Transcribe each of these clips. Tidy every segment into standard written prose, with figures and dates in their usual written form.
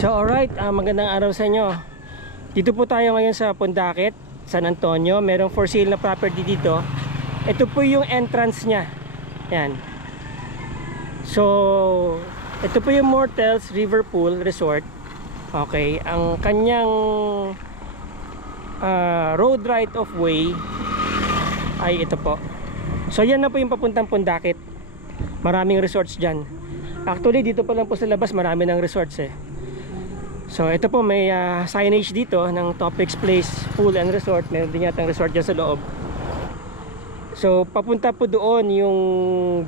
So alright, magandang araw sa inyo. Dito po tayo ngayon sa Pundakit, San Antonio. Merong for sale na property dito. Ito po yung entrance nya. Yan. So ito po yung Mortels River Pool Resort. Okay, ang kanyang road right of way ay ito po. So yan na po yung papuntang Pundakit. Maraming resorts dyan. Actually dito pa lang po sa labas marami ng resorts eh. So ito po may signage dito ng Topex Place Pool and Resort. Meron din yatang resort dyan sa loob. So papunta po doon yung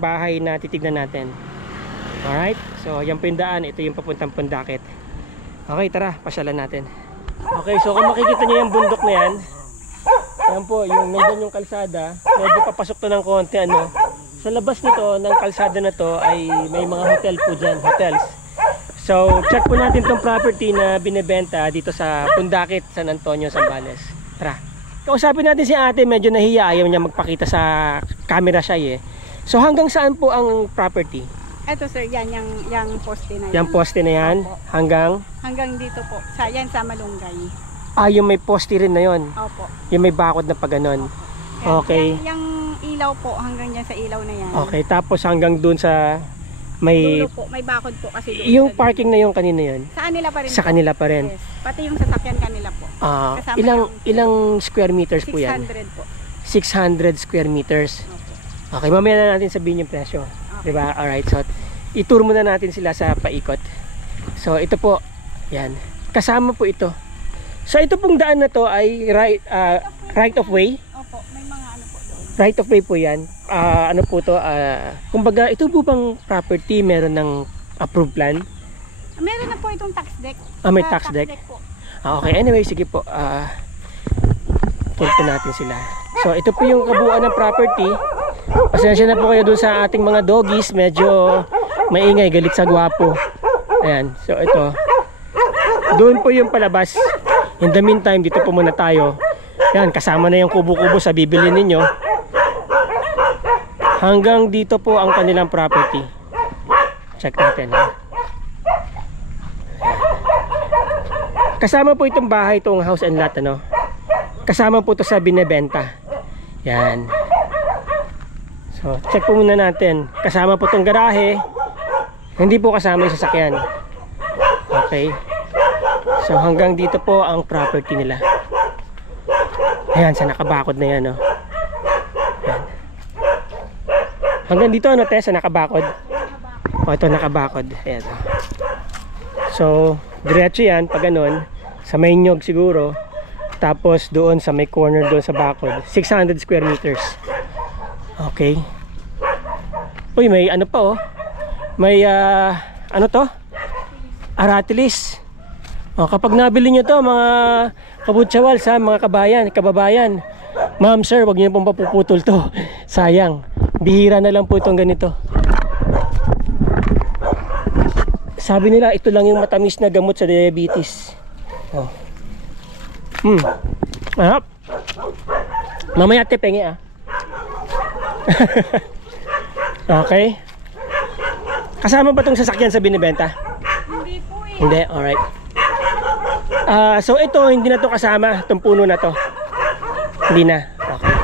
bahay na titignan natin. Alright, so yan po yung daan. Ito yung papuntang Pundakit. Okay, tara, pasyalan natin. Okay, so kung makikita nyo yung bundok na yan, yan po, yung nandyan yung kalsada. Medyo papasok to ng konti ano. Sa labas nito ng kalsada na to ay may mga hotel po dyan, hotels. So check po natin tong property na binebenta dito sa Pundakit, San Antonio, Zambales. Tara, kausapin natin si ate. Medyo nahiya, ayaw niya magpakita sa camera siya eh. So hanggang saan po ang property? Eto sir, yan yung poste na yan. Yung poste na yan? Opo. Hanggang dito po, yan sa Malunggay. yung may poste rin na yon. Opo. Yung may bakod na paganon. Okay. Yung ilaw po, hanggang dyan sa ilaw na yan. Okay, tapos hanggang dun sa may... Dulo po, may bakod po kasi doon. Yung parking na yung kanina yun? Sa kanila pa rin Sa po. kanila pa rin? Yes. Pati yung sasakyan kanila po. Kasama Ilang square meters po yan? 600 po. 600 square meters. Opo. Okay, mamaya na natin sabihin yung presyo. Okay. Diba? Alright, so i-tour muna natin sila sa paikot. So ito po, yan. Kasama po ito. So ito pong daan na to ay right of way. Opo, may mga ano po doon. Right of way po yan. Ano po to, kumbaga ito po bang property meron ng approved plan? Meron na po itong tax deck. May tax deck? po. Okay, anyway, sige po. Tour po natin sila. So ito po yung kabuuan ng property. Pasensya na po kayo dun sa ating mga doggies. Medyo maingay, galit sa gwapo. Ayan, so ito. Doon po yung palabas. In the meantime, dito po muna tayo. Ayan, kasama na yung kubo-kubo sa bibili ninyo. Hanggang dito po ang kanilang property. Check natin. Kasama po itong bahay, itong house and lot ano. Kasama po ito sa binebenta. Yan. So check po muna natin. Kasama po itong garahe. Hindi po kasama yung sasakyan. Okay. So hanggang dito po ang property nila. Ayan, sa nakabakod na yan, no? Ayan. Hanggang dito, ano, Tess, sa nakabakod? O, ito, nakabakod. Ayan. So, diretso yan, pag ganun, sa may nyog siguro. Tapos, doon sa may corner doon sa bakod. 600 square meters. Okay. Uy, may ano pa, oh. May, ano to? Aratilis. O, kapag nabili nyo to, mga kabutsawal sa mga kababayan, ma'am, sir, wag niyo pong papuputol to. Sayang. Bihira na lang po itong ganito. Sabi nila, ito lang yung matamis na gamot sa diabetes. Oh. Harap. Mamaya te, pengi Okay. Kasama ba itong sasakyan sa binibenta? Hindi po eh. Hindi, alright. So ito, hindi na to kasama, itong puno na to. Hindi na. Okay.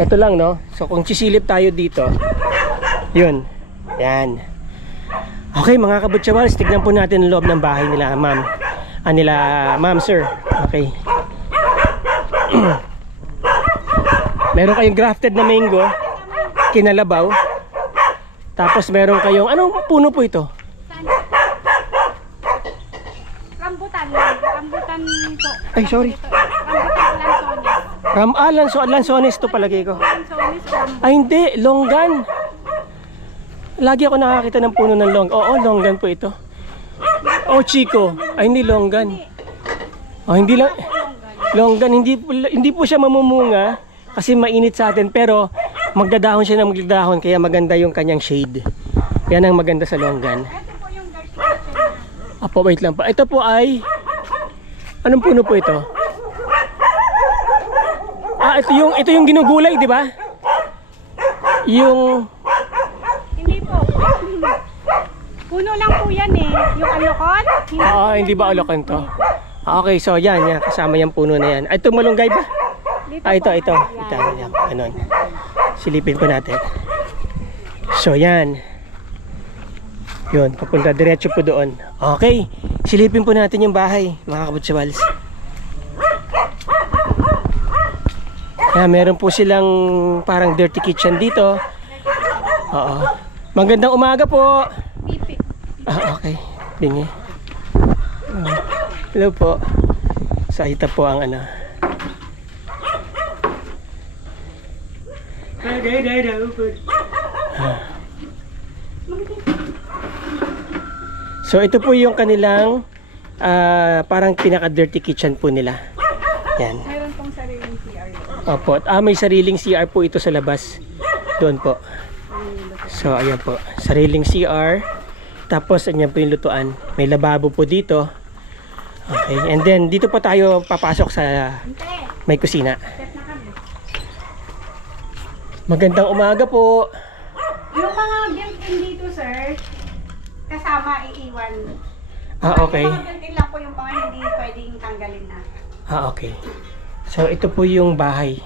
Ito lang, no? So kung sisilip tayo dito, yun. Yan. Okay, mga kabutsawals, tignan po natin ang loob ng bahay nila, ma'am. Ma'am, sir. Okay. Meron kayong grafted na mango, kinalabaw. Tapos meron kayong, anong puno po ito? Rambutan po. Ay, sorry. Rambutan Lansones to palagay ko. Lansones, rambutan. Ay, hindi. Longgan. Lagi ako nakakita ng puno ng long. Oo, longgan po ito. Oh, Chico. Ay, hindi longgan. Oh, hindi lang. Longgan. Hindi po siya mamumunga kasi mainit sa atin. Pero magdadahon siya ng magdadahon kaya maganda yung kanyang shade. Yan ang maganda sa longgan. Ito po yung garlic. Apo, wait lang pa. Ito po ay... Anong puno po ito? Ito yung ginugulay, di ba? Yung... Hindi po. Puno lang po yan eh. Yung alokon. Oo, hindi ba alokon to? Okay, so yan, kasama yung puno na yan. Ay, ito malunggay ba? Dito Ah, ito, po, ito. yan. Ito, yan. Ganun. Silipin ko natin. So, yan. Yun, papunta diretso po doon. Okay, silipin po natin yung bahay, mga kabutsawals. Yan, meron po silang parang dirty kitchen dito. Oo. Magandang umaga po. Pipi. Ah, okay. Bingi. Hello po. So, ito po ang ano. So ito po yung kanilang parang pinaka-dirty kitchen po nila. Yan. Meron pong sariling CR. Opo. May sariling CR po ito sa labas. Doon po. So ayan po. Sariling CR. Tapos ayan po yung lutuan. May lababo po dito. Okay. And then dito po tayo papasok sa may kusina. Set na kami. Magandang umaga po. Yung mga built-in dito, sir, kasama iiwan. Okay. Yung mga built-in lang po yung mga hindi pwedeng tanggalin na. Okay. So ito po yung bahay.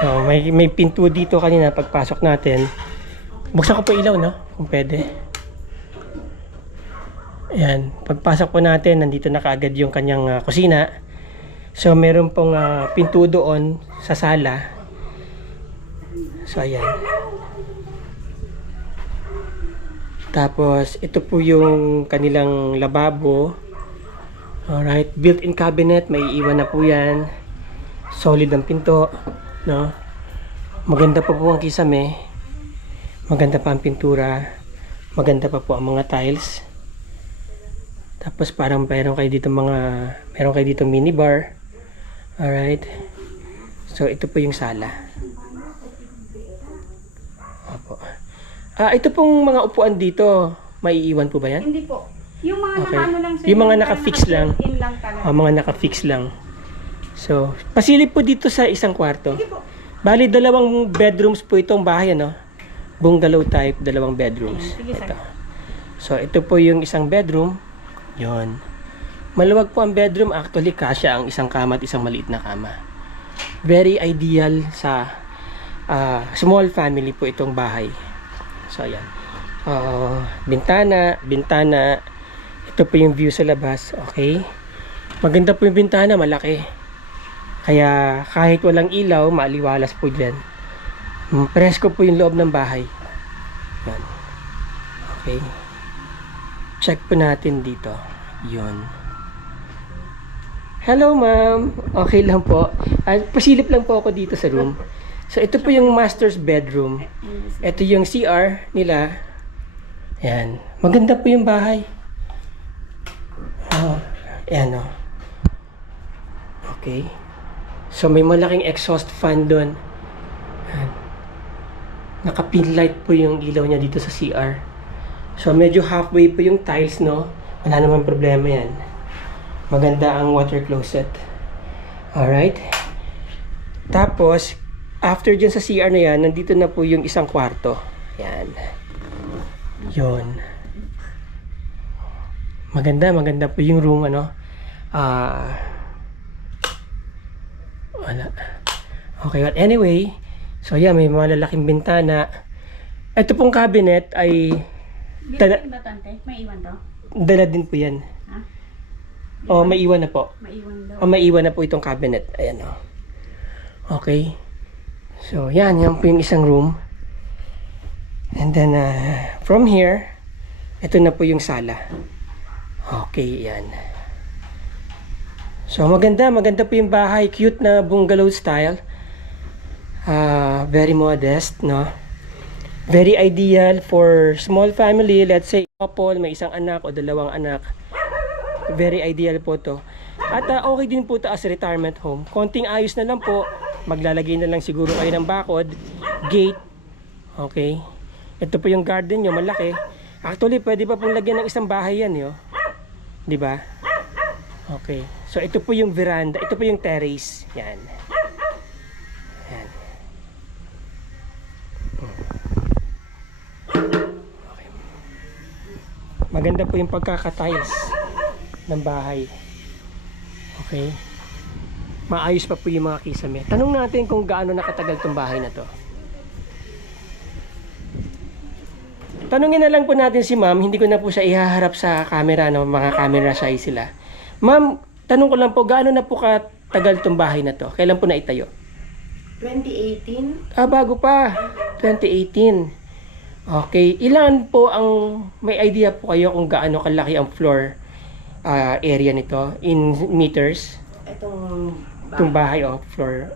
So may pinto dito kanina pagpasok natin. Buksan ko po ilaw, no? Kung pwede. Ayan, pagpasok po natin, nandito na kaagad yung kanyang kusina. So meron pong pinto doon sa sala. So ayan. Tapos ito po yung kanilang lababo. Alright, built-in cabinet, may iwan na po yan. Solid ang pinto, no? Maganda pa po ang kisame. Maganda pa ang pintura. Maganda pa po ang mga tiles. Tapos parang meron kayo dito minibar. Alright. So ito po yung sala. Opo. Ito pong mga upuan dito, may iwan po ba yan? Hindi po. Yung mga Okay. nakaano lang, sir. Yung mga parang naka-fix lang. naka-built-in lang talaga. Mga naka-fix lang. So, pasilip po dito sa isang kwarto. Sige po. Bali, 2 bedrooms po itong bahay, ano? Bungalow type, 2 bedrooms. Sige, sir. Ito. So, ito po yung isang bedroom. Yon. Maluwag po ang bedroom. Actually, kasya ang isang kama at isang maliit na kama. Very ideal sa small family po itong bahay. So, ayan. Bintana. Ito po yung view sa labas. Okay. Maganda po yung bintana, malaki. Kaya kahit walang ilaw, maaliwalas po dyan. Presko po yung loob ng bahay. Yan. Okay. Check po natin dito. Yun. Hello ma'am. Okay lang po. Pasilip lang po ako dito sa room. So ito po yung master's bedroom. Ito yung CR nila. Yan. Maganda po yung bahay. Ayan o. Okay. So may malaking exhaust fan doon. Naka-pin light po yung ilaw niya dito sa CR. So medyo halfway po yung tiles, no? Wala naman problema yan. Maganda ang water closet. Alright. Tapos, after dyan sa CR na yan, nandito na po yung isang kwarto. Yan. Yun. Maganda po yung room, ano? Wala. Okay, but anyway, so yeah, may mga lalaking bintana. Ito pong cabinet ay Built-in ba, tante? May iwan to? dala din po yan. Ha? Oh, may iwan na po. May iwan daw. Oh, may iwan na po itong cabinet. Ayan oh. Okay. So, yan po yung isang room. And then, from here, ito na po yung sala. Okay, yan. So, maganda po yung bahay. Cute na bungalow style. Very modest, no? Very ideal for small family. Let's say, couple, may isang anak o 2 anak. Very ideal po to. At okay din po to as a retirement home. Konting ayos na lang po. Maglalagay na lang siguro kayo ng bakod, gate. Okay. Ito po yung garden nyo, malaki. Actually, pwede pa pong lagyan ng isang bahay yan, yo. 'Di ba? Okay. So ito po yung veranda, ito po yung terrace. Yan. Yan. Okay. Maganda po yung pagkakatiles ng bahay. Okay. Maayos pa po yung mga kisame. Tanong natin kung gaano nakatagal tong bahay na to. Tanungin na lang po natin si ma'am. Hindi ko na po siya ihaharap sa camera, no? Mga camera shy sila. Ma'am, tanong ko lang po, gaano na po katagal tong bahay na to? Kailan po naitayo? 2018. Bago pa. 2018. Okay. Ilan po ang, may idea po kayo kung gaano kalaki ang floor area nito in meters? Itong bahay, floor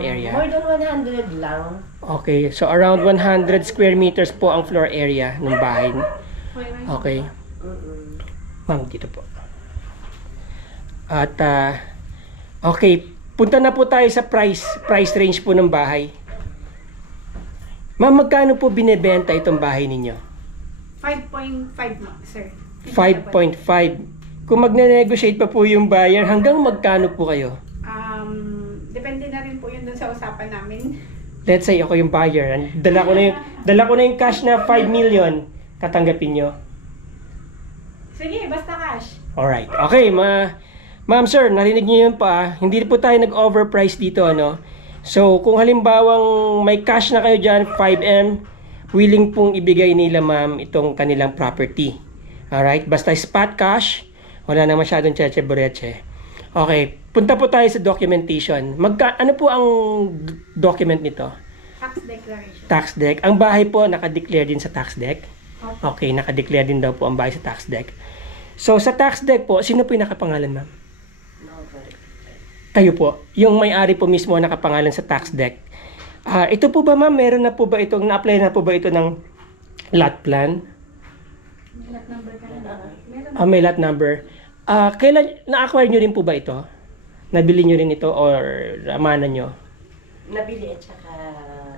area. More than 100 lang. Okay. So, around 100 square meters po ang floor area ng bahay. Okay. Ma'am, dito po. At, okay. Punta na po tayo sa price range po ng bahay. Ma'am, magkano po binebenta itong bahay ninyo? 5.5 sir. 5.5. Kung magne-negotiate pa po yung buyer, hanggang magkano po kayo? Depende na rin po yun dun sa usapan namin. Let's say ako yung buyer. Dala ko na yung cash na 5 million. Tatanggapin nyo? Sige, basta cash. Alright. Okay, ma'am sir, narinig niyo yun pa. Hindi po tayo nag-overprice dito, ano? So, kung halimbawang may cash na kayo dyan, 5M, willing pong ibigay nila ma'am itong kanilang property. Alright? Basta spot cash, wala na masyadong cheche-boreche. Okay, punta po tayo sa documentation. Ano po ang document nito? Tax declaration. Tax deck. Ang bahay po naka-declare din sa tax deck. Okay, naka-declare din daw po ang bahay sa tax deck. So, sa tax deck po, sino po yung nakapangalan, ma'am? Kayo po. Yung may-ari po mismo nakapangalan sa tax deck. Ito po ba, ma'am, meron na po ba itong, na-apply na po ba ito ng lot plan? May lot number ka na. Meron. May lot number. Kailan, na-acquire nyo rin po ba ito? Nabili nyo rin ito or amana nyo? Nabili at saka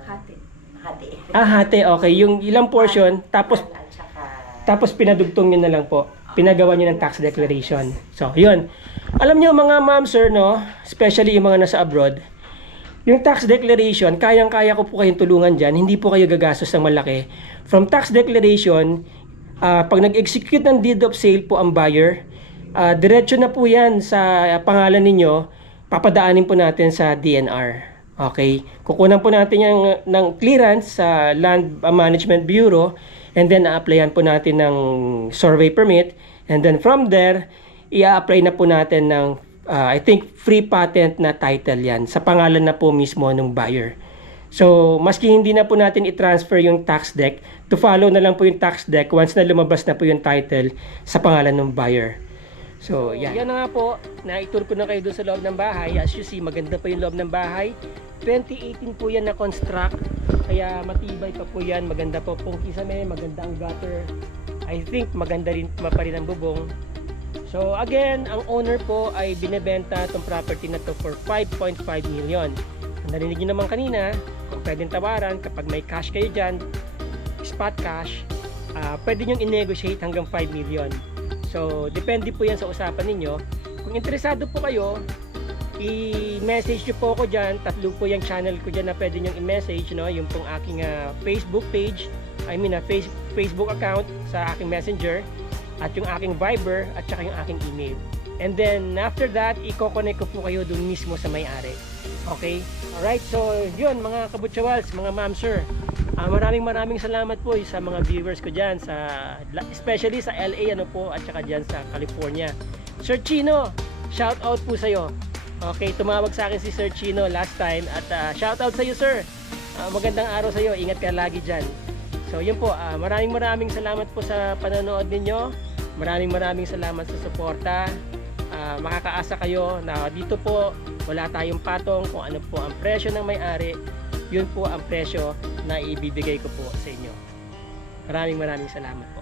Hati. hati. Hati, okay. Yung ilang portion, tapos At saka pinadugtong nyo na lang po. Pinagawa nyo ng tax declaration. So, yun. Alam nyo mga ma'am, sir, no? Especially yung mga nasa abroad, yung tax declaration, kayang-kaya ko po kayong tulungan dyan. Hindi po kayo gagastos ng malaki. From tax declaration, pag nag-execute ng deed of sale po ang buyer, diretso na po yan sa pangalan ninyo, papadaanin po natin sa DNR. Okay? Kukunan po natin yung ng clearance sa Land Management Bureau and then a-applyan po natin ng survey permit and then from there, i-apply na po natin ng I think free patent na title yan sa pangalan na po mismo ng buyer. So, maski hindi na po natin i-transfer yung tax deck, to follow na lang po yung tax deck once na lumabas na po yung title sa pangalan ng buyer. So, yan. Yan na nga po, na-tour ko na kayo doon sa loob ng bahay. As you see, maganda pa yung loob ng bahay. 2018 po yan na-construct, kaya matibay pa po yan. Maganda po pong kisame, maganda ang gutter. I think maganda rin pa rin ang bubong. So, again, ang owner po ay binebenta itong property na to for 5.5 million. Narinig nyo naman kanina, kung pwedeng tawaran, kapag may cash kayo dyan, spot cash, pwede nyo i-negotiate hanggang 5 million. So, depende po yan sa usapan ninyo. Kung interesado po kayo, i-message nyo po ako dyan. Tatlo po yung channel ko dyan na pwede nyo i-message, no? Yung pong aking Facebook page, Facebook account sa aking messenger, at yung aking Viber, at saka yung aking email. And then, after that, i-connect ko po kayo dun mismo sa may-ari. Okay? Alright, so yun mga kabutsawals, mga ma'am sir. Maraming salamat po sa mga viewers ko dyan, especially sa LA at saka dyan sa California. Sir Chino, shout out po sa'yo. Okay, tumawag sa akin si Sir Chino last time at shout out sa'yo sir. Magandang araw sa'yo, ingat ka lagi dyan. So yun po, maraming salamat po sa panonood ninyo. Maraming salamat sa suporta. Makakaasa kayo na dito po wala tayong patong kung ano po ang presyo ng may-ari. Yun po ang presyo na ibibigay ko po sa inyo. Maraming salamat po.